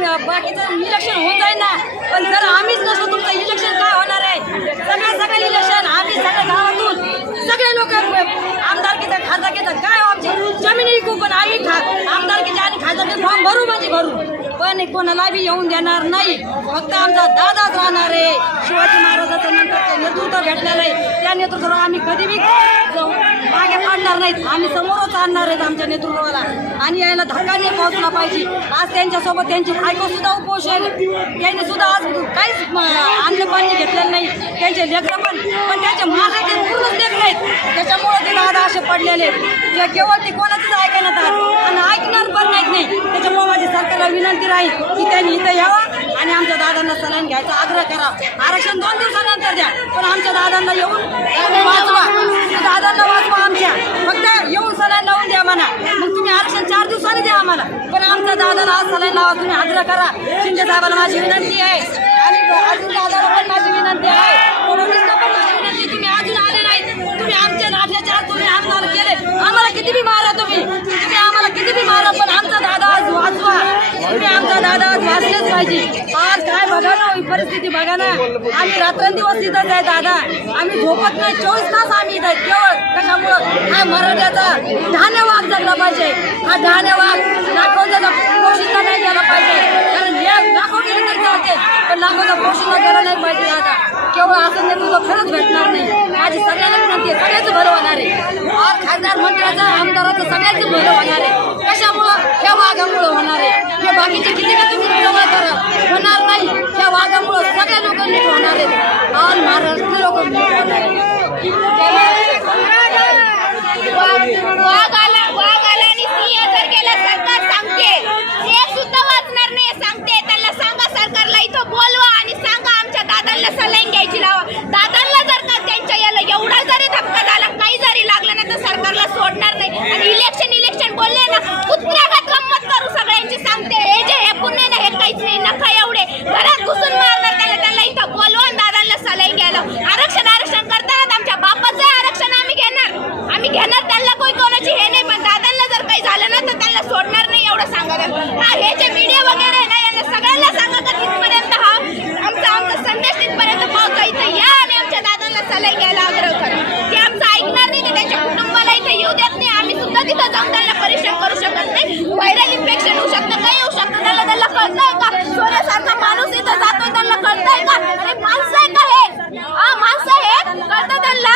बाकीचं इलेक्शन होऊन जाईल ना. पण जर आम्हीच नसतो तुमचं इलेक्शन काय होणार आहे? सगळं सगळं इलेक्शन आम्ही सगळ्या गावातून सगळे लोक आमदारकीचं खासदारकीचं काय हो आमची? जमिनी विकू पण आम्ही खा आमदारकीचे आणि खासदारकीचे फॉर्म भरू म्हणजे भरू. पण कोणाला बी येऊन देणार नाही. फक्त आमचा दादाच राहणार आहे. शिवाजी महाराजाचं नंतर नेतृत्व भेटणार आहे. त्या नेतृत्वावर आम्ही कधी बी जाऊ- मागे पाडणार नाहीत. आम्ही समोरच आणणार आहेत आमच्या नेतृत्वाला. आणि यायला धक्का नाही पोहोचला पाहिजे. आज त्यांच्यासोबत त्यांची बायको सुद्धा आहे. त्यांनी सुद्धा आज काहीच अन्न पाणी घेतलेलं नाही. त्यांचे लेकरं पण पण त्यांचे माझे ते पूर्णच लेख नाहीत त्याच्यामुळे ते दादा असे पडलेले आहेत. ते केवळ ते कोणाचंच ऐकण्यात आणि ऐकणार पण नाहीत नाही. त्याच्यामुळे माझी सरकारला विनंती राहील की त्यांनी इथं यावं आणि आमच्या दादांना सलाईन घ्यायचा आग्रह करा. आरक्षण दोन दिवसानंतर आमच्या दादांना येऊन वाचवा. दादांना वाचवा आमच्या. फक्त येऊन सलाईन लावून द्या म्हणा. मग तुम्ही आरक्षण चार दिवसांनी द्या आम्हाला. पण आमच्या दादाला आज सलाईन लावा. तुम्ही आग्रह करा. शिंदे साहेबाला माझी विनंती आहे. आणि अजून दादाला पण माझी विनंती आहे फडणवीसला पण माझी विनंती तुम्ही अजून आले नाहीत तुम्ही आमच्या नाठ्याच्या आज तुम्ही आमदार केले आम्हाला किती बी मारा तुम्ही तुम्ही आम्हाला किती बी मारा पण आमचा दादा आज वाचवा तुम्ही आमचा दादा वाचलेच पाहिजे. आज काय बघा ना ही परिस्थिती बघा ना. आम्ही रात्रंदिवस इथंच आहे दादा. आम्ही झोपत नाही. चोवीस तास आम्ही इथं केवळ कशामुळं? हा मराठ्याचा धान्यवाग जगला पाहिजे. हा धान्य वाघ लाखोंचा पोषिता नाही गेला पाहिजे कारण हे लाखो गेले तरी चालते पण लाखोचा पोषिता करायला नाही पाहिजे आता. केवळ असं नेतृत्व खरंच भेटणार नाही. माझी सगळ्यांना विनंती आहे सगळ्याचं भरं होणार आहे. आज खासदार मंत्र्याचं आमदाराचं सगळ्याचं भरं होणार आहे. कशामुळं? ह्या वाघामुळं होणार आहे? हे बाकीचे किती का तुम्ही करा. होणार नाही ह्या वाघामुळं सगळ्या लोक नीट होणार आहेत आज महाराष्ट्र लोक नीट होणार आहेत वाघ आला वाघ आला आणि सिंह जर गेला सरकार सांगते एक सुद्धा वाचणार नाही सांगते त्यांना सांगा सरकारला इथं बोलवा आणि सांगा आमच्या दादांना सलाईन घ्यायची लावा. दादांना जर का त्यांच्या याला एवढा जरी धक्का झाला काही जरी लागलं ना तर सरकारला सोडणार नाही. आणि इलेक्शन इलेक्शन बोलले ना कुत्र्यागत गंमत करू सगळ्यांची सांगते. हे जे हे पुणे ना हे काहीच नाही नका एवढे. घरात घुसून मारणार त्याला त्याला इथं बोलवा आणि दादांना सलाईन घ्यायला आरक्षण आरक्षण करताना आमच्या बापाचं आरक्षण आम्ही घेणार. आम्ही घेणार कळतंय का? सोन्यासारखा माणूस इथं जातोय त्यांना कळतंय का? अरे माणसं आहे का हे? हा माणसं आहे कळतं त्यांना?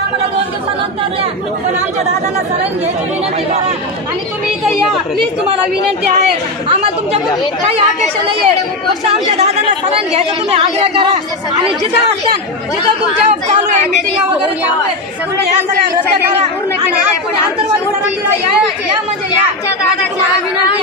आम्हाला दोन दिवसानंतर द्या पण आमच्या दादाला सलाईन घ्यायची विनंती करा आणि तुम्ही इथं या. प्लीज़ तुम्हाला विनंती आहे. आम्हाला तुमच्या काही अपेक्षा नाहीये. फक्त आमच्या दादाला सलाईन घ्यायचं तुम्ही आग्रह करा. आणि जिथं असतात जिथं तुमच्या चालू आहे मिटिंग वगैरे चालू आहे तुम्ही या सगळ्या रद्द करा. आणि अंतर्गत समितीला या म्हणजे या. तुम्हाला विनंती